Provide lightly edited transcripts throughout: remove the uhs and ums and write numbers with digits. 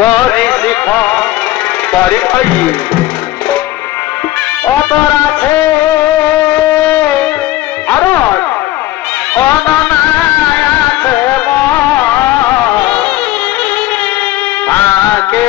করিস পরিচয় অতর আছে আর অননায় আছে মাকে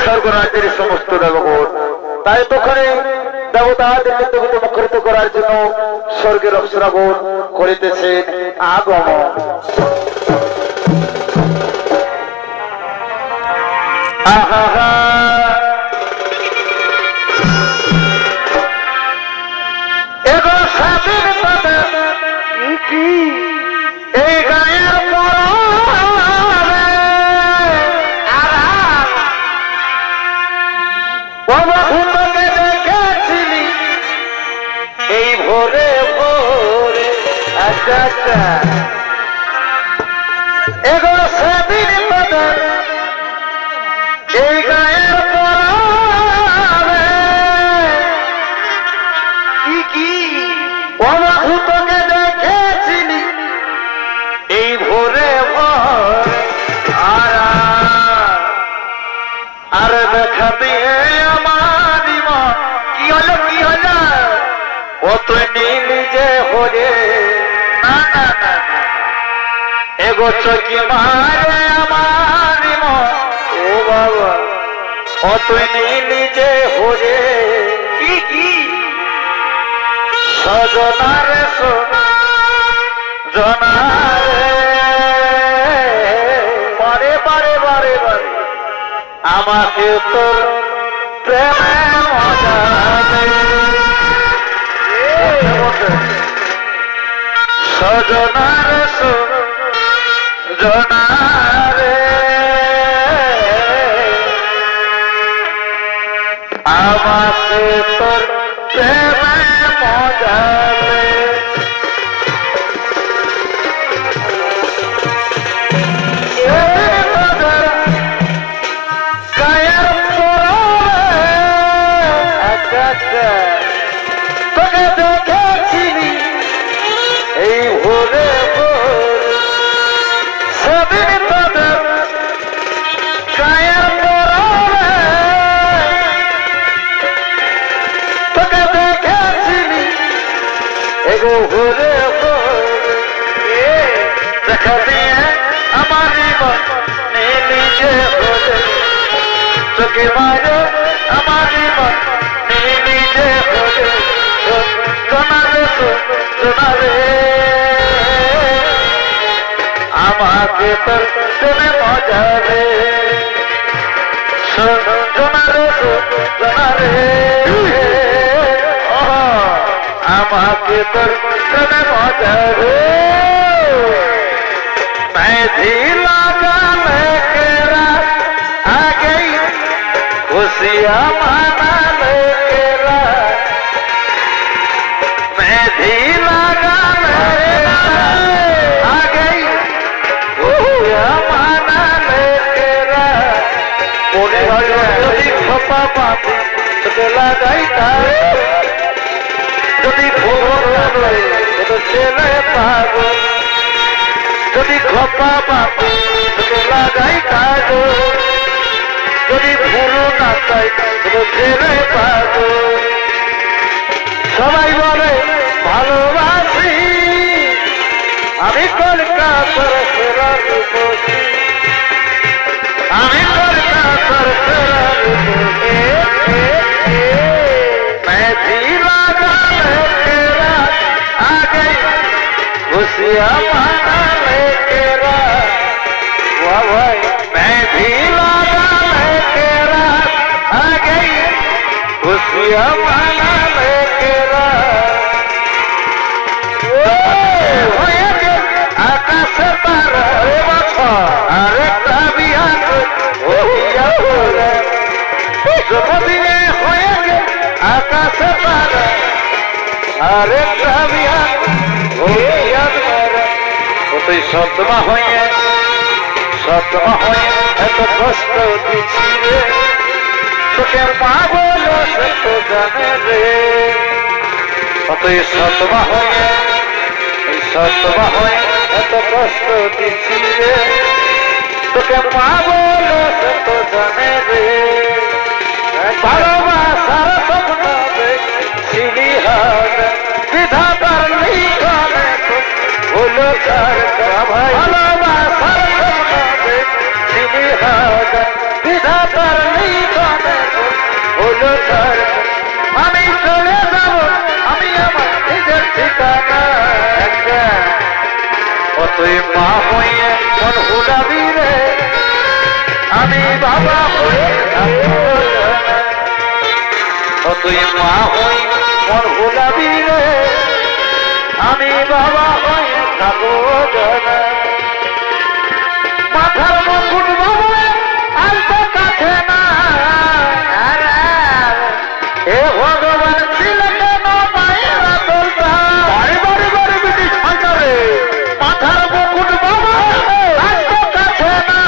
স্বর্গরাজ্যের সমস্ত দেবগণ তাই তখনই দেবতাদেরকে মুখরিত করার জন্য স্বর্গের অপ্সরাগণ করিতেছেন আগমন। এই গায়ের পরে দেখেছিলি এই ভোরে ভোরে এগো সেদিন বাজার এই গায়ের পরে কি অবাধু তোকে দেখেছিলি এই ভোরে ভোরে আর দেখা দিয়ে আমার কি হলো ও তুই নীলি যে হরে এগো চকি মারে আমার ও বাবা ও তুই নিজে হরে কি সজনারে জনারে বারে বারে বারে বারে আমাকে তোর প্রেমে মজাবে সজনারে জনারে আমাকে তোর প্রেমে মজাবে তোকে দেখেছিলি এই ভোরে সেদিন তোদের গায়ের পরে তোকে দেখেছিলি এই ভোরে দেখা দিয়ে আমার নিজে হলে চোখে মারে আমার নিজে হলে জনারে আমাকে তোর প্রেমে মজাবে জনারে আমাকে তোর প্রেমে মজাবে মেহেদি লাগালে কেরা আগেই খুশিয়া মানালে কেরা মেহেদি লাগালে আগেই খুশিয়া মানালে কেরা মনে হয় যদি খোপা পাতি তোকে লাগাই তাই যদি ভোর তো ছেলে পাগল যদি খোপা পাতি তোকে লাগাই কাজল যদি ভুলো না চাই তো ছেলে পাগল সবাই বলে ভালোবাসি আমি কলকাতার সেরা রূপসী আমি কলকাতার সেরা রূপসী মেহেদি লাগালে কেরা আগে খুশিয়া মানালে কেরা वाह भाई मेहेदी लागाले केरा आगे खुशियाँ मनाले केरा आकाश पर आरेकटा बिहान होइया भोरे जपदिने होएगे आकाश पर आरेकटा बिहान होइया भोरे তুই সতমা হইয়া সতমা হয়ে এত কষ্ট দিচ্ছি রে তোকে পাগল সে তো জানে রে তুই সতমা হয়ে এত কষ্ট দিচ্ছি রে তোকে পাগল সে তো জানে রে ভালোবাসার স্বপ্ন দেখছিলি হবে বিধাতার লিখনে ভুলো তার ভাই ভালোবাসার বিধাতার লিখনে হলো তার আমি চলে যাব আমি আমার নিজের ঠিকানা ও তুই মা হইয়ে মন ভুলাবি রে আমি বাবা হয়ে ও তুই মা হই মন ভুলাবি রে আমি বাবা হয়ে থাকবো জানা মাথার মুকুট বাবা আর তো কাছে না এ ভগবান ছিল কেন মায়েরা তোলতা বারে বারে বারে বেটি ছাঁচারে মাথার মুকুট বাবা আর তো কাছে না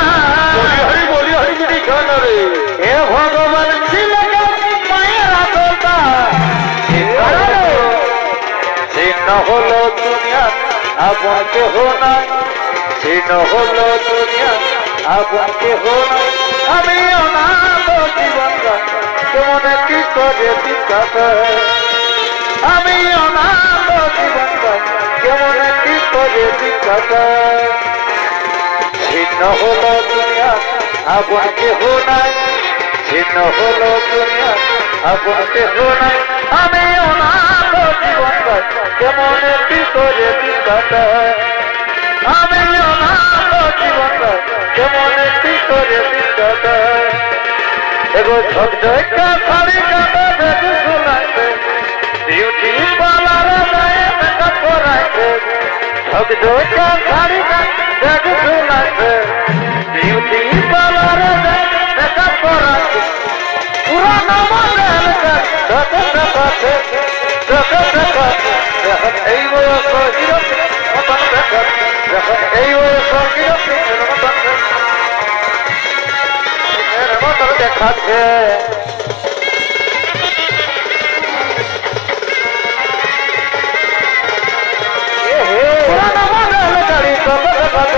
বলি হরি বেটি ছাঁচারে এ ভগবান ছিল কেন মায়েরা তোলতা ছিন্ন হলো দুনিয়া আপন কেহ না ছিন্ন হলো দুনিয়া আপন কেহ না আমি অনাথ জীবন কেমন কি করে চিন্তা আমি অনাথ জীবন কেমন কি করে চিন্তা ছিন্ন হলো দুনিয়া আপন কেহ নাই ভিন্ন হলো দুনিয়া আপন কেহ নাই আমি অনাথ জীবন কেমন ভিতরে দিন কাটায় আমি অনাথ জীবন কেমন ভিতরে দিন কাটায় এগো ঝকঝকা শাড়ি কাটা দেখে শোনাতে বিউটি পার্লারে যায় মেকআপ করাইতে ঝকঝকা শাড়ি কাটা দেখে শোনাতে বিউটি পার্লারে যায় মেকআপ করাইতে পুরানো মডেল দেখে দেখাতে দেখে দেখাতে দেখেন এই বয়স হিরো মতন দেখাতে দেখেন এই বয়স হিরো মতন দেখাচ্ছে পুরানো মডেল গাড়ি চলে দেখাতে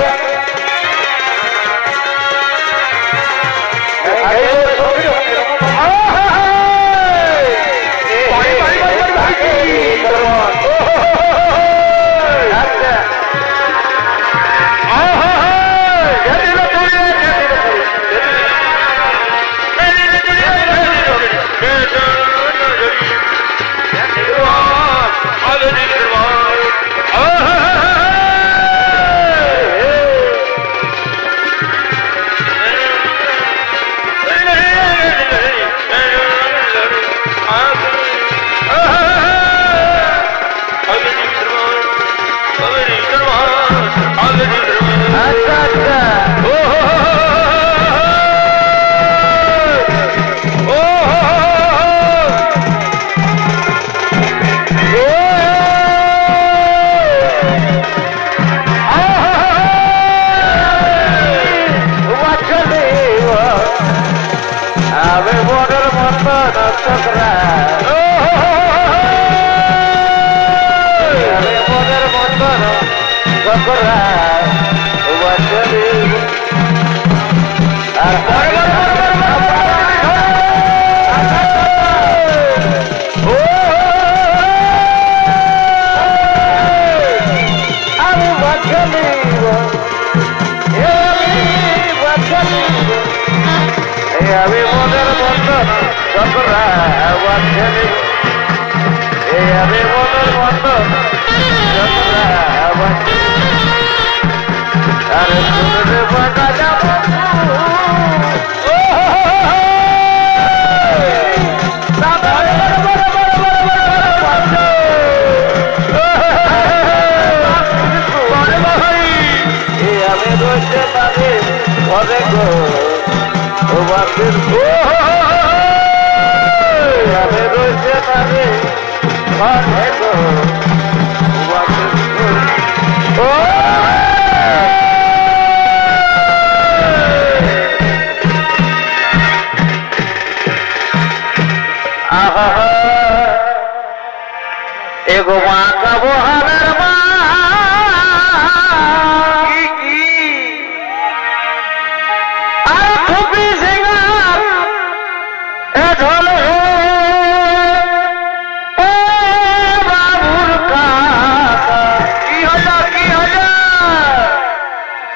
एगो माँ का वो हलर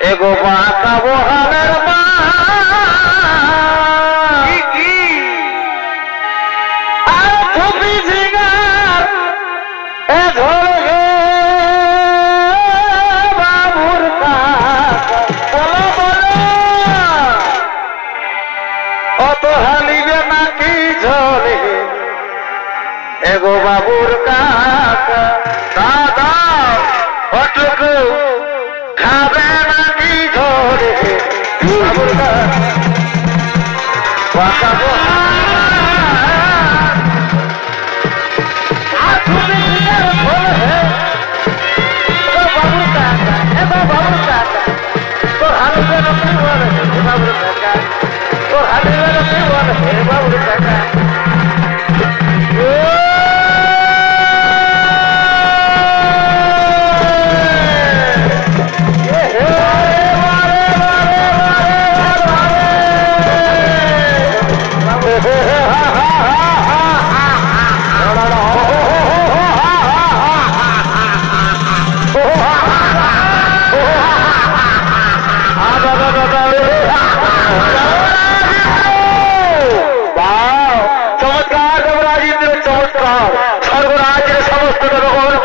एगो माँ का वो हलर एगो बाबूर काका दादा अटको खाबे नाकी झोरे बाबूर काका স্বর্গরাজ্যের সমস্ত দেবগণ